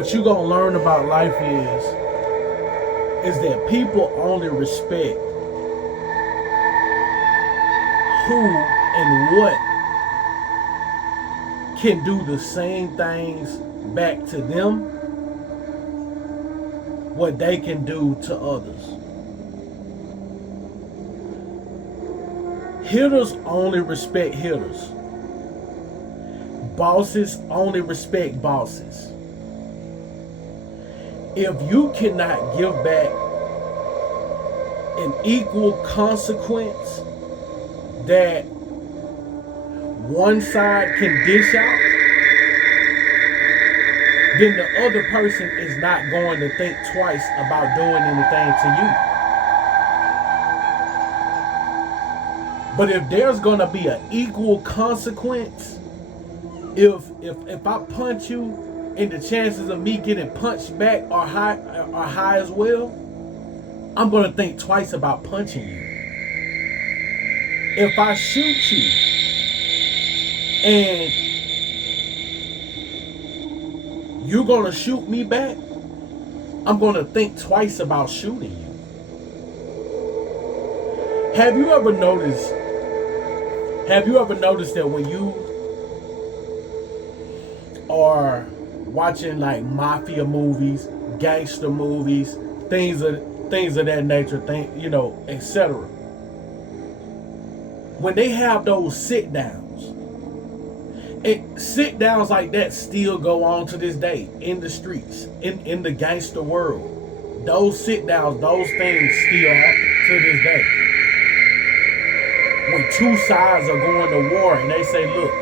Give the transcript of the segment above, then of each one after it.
what you gonna learn about life is that people only respect who and what can do the same things back to them what they can do to others. Hitters only respect hitters. Bosses only respect bosses. If you cannot give back an equal consequence that one side can dish out, then the other person is not going to think twice about doing anything to you. But if there's going to be an equal consequence, if I punch you and the chances of me getting punched back are high as well, I'm going to think twice about punching you. If I shoot you and you're going to shoot me back, I'm going to think twice about shooting you. Have you ever noticed that when you are watching like mafia movies, gangster movies, things of that nature, etc. When they have those sit downs, sit downs like that still go on to this day in the streets, in the gangster world. Those sit downs, those things still happen to this day. When two sides are going to war and they say, look,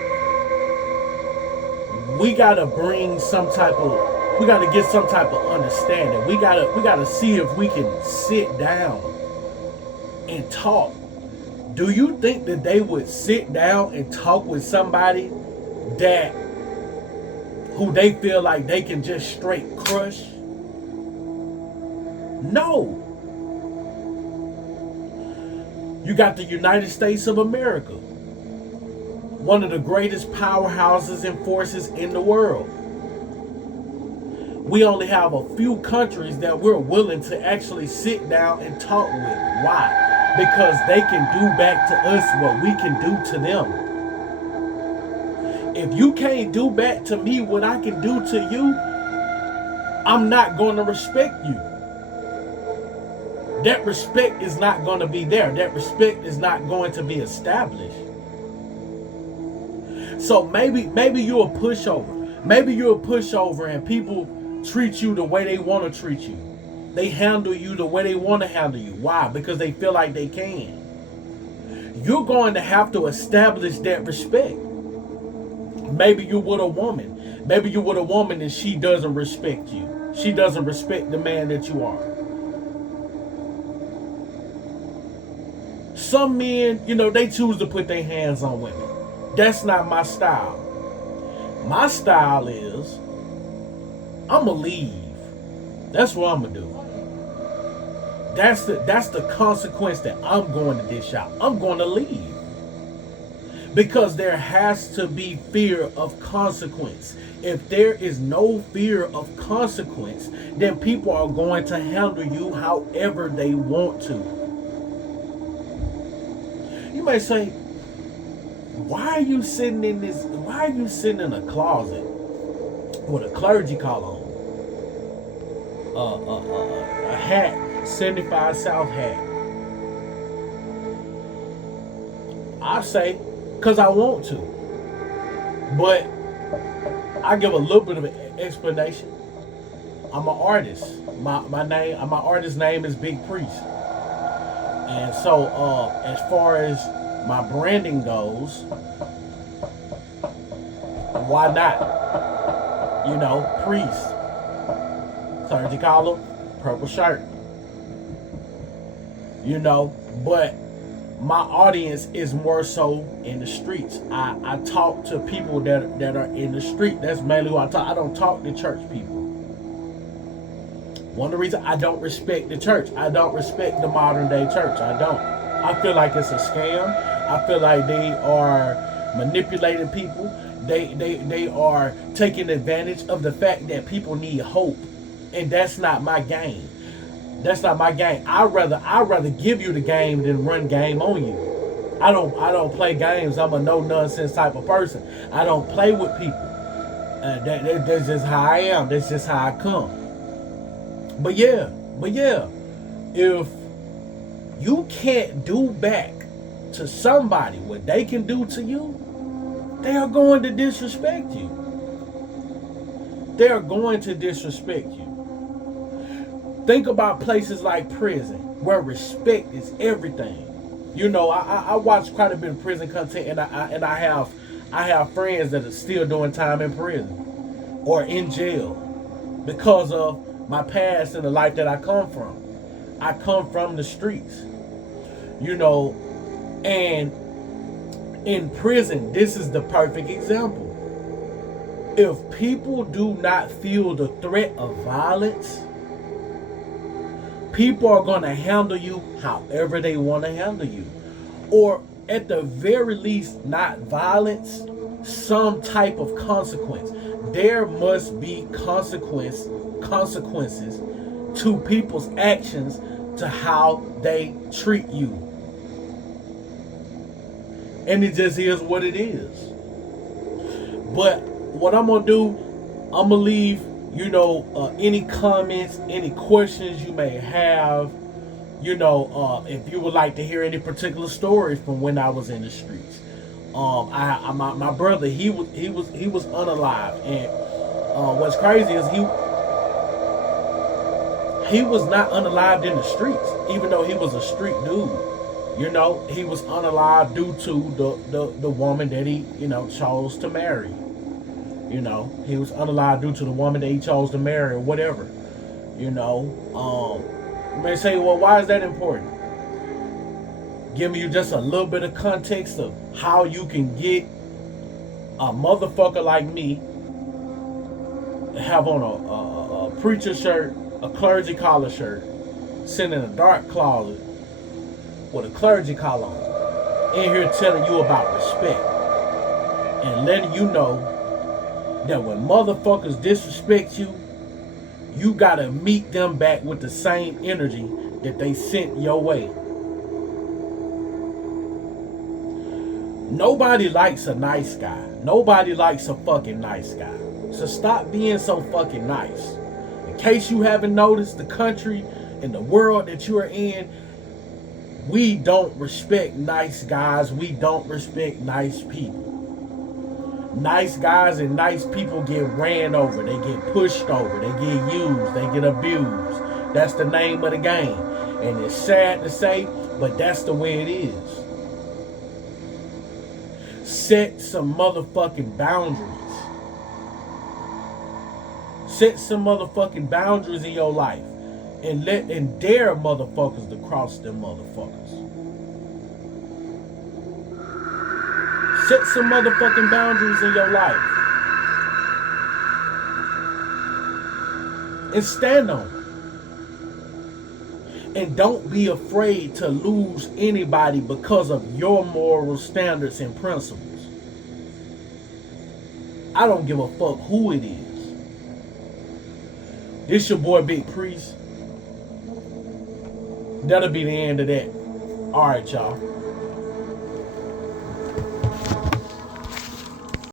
we gotta get some type of understanding. We gotta see if we can sit down and talk. Do you think that they would sit down and talk with somebody who they feel like they can just straight crush? No. You got the United States of America, one of the greatest powerhouses and forces in the world. We only have a few countries that we're willing to actually sit down and talk with. Why? Because they can do back to us what we can do to them. If you can't do back to me what I can do to you, I'm not going to respect you. That respect is not going to be there. That respect is not going to be established. So maybe you're a pushover. Maybe you're a pushover and people treat you the way they want to treat you. They handle you the way they want to handle you. Why? Because they feel like they can. You're going to have to establish that respect. Maybe you're with a woman. Maybe you're with a woman and she doesn't respect you. She doesn't respect the man that you are. Some men, they choose to put their hands on women. That's not my style. My style is, I'm going to leave. That's what I'm going to do. That's the consequence that I'm going to dish out. I'm going to leave. Because there has to be fear of consequence. If there is no fear of consequence, then people are going to handle you however they want to. You may say, why are you sitting in a closet with a clergy collar on? A hat, 75 South hat. I say, because I want to. But I give a little bit of an explanation. I'm an artist. My artist name is Big Priest. And so, as far as my branding goes, why not? Priest, clergy collar, purple shirt. But my audience is more so in the streets. I talk to people that are in the street. That's mainly who I talk. I don't talk to church people. One of the reasons I don't respect the church. I don't respect the modern day church. I don't. I feel like it's a scam. I feel like they are manipulating people. They are taking advantage of the fact that people need hope, and that's not my game. That's not my game. I rather give you the game than run game on you. I don't play games. I'm a no nonsense type of person. I don't play with people. That's just how I am. That's just how I come. But yeah, if you can't do back to somebody what they can do to you, they are going to disrespect you. They are going to disrespect you. Think about places like prison, where respect is everything. You know, I watch quite a bit of prison content, and I have friends that are still doing time in prison or in jail because of my past and the life that I come from. I come from the streets, you know, and in prison, this is the perfect example. If people do not feel the threat of violence, people are going to handle you however they want to handle you. Or at the very least, not violence, some type of consequence. There must be consequences to people's actions, to how they treat you. And it just is what it is. But what I'm going to do, I'm going to leave, you know, any comments, any questions you may have. You know, if you would like to hear any particular stories from when I was in the streets. My brother, he was unalive, and what's crazy is he was not unalived in the streets, even though he was a street dude. You know, he was unalive due to the woman that he, you know, chose to marry. You know, he was unalive due to the woman that he chose to marry, or whatever. You know, you may say, well, why is that important? Giving you just a little bit of context of how you can get a motherfucker like me have on a preacher shirt, a clergy collar shirt, sitting in a dark closet with a clergy collar on, in here telling you about respect and letting you know that when motherfuckers disrespect you, you gotta meet them back with the same energy that they sent your way. Nobody likes a nice guy. Nobody likes a fucking nice guy. So stop being so fucking nice. In case you haven't noticed, the country and the world that you are in, we don't respect nice guys. We don't respect nice people. Nice guys and nice people get ran over. They get pushed over. They get used. They get abused. That's the name of the game. And it's sad to say, but that's the way it is. Set some motherfucking boundaries. Set some motherfucking boundaries in your life. And dare motherfuckers to cross them motherfuckers. Set some motherfucking boundaries in your life. And stand on them. And don't be afraid to lose anybody because of your moral standards and principles. I don't give a fuck who it is. This your boy Big Priest. That'll be the end of that. Alright, y'all.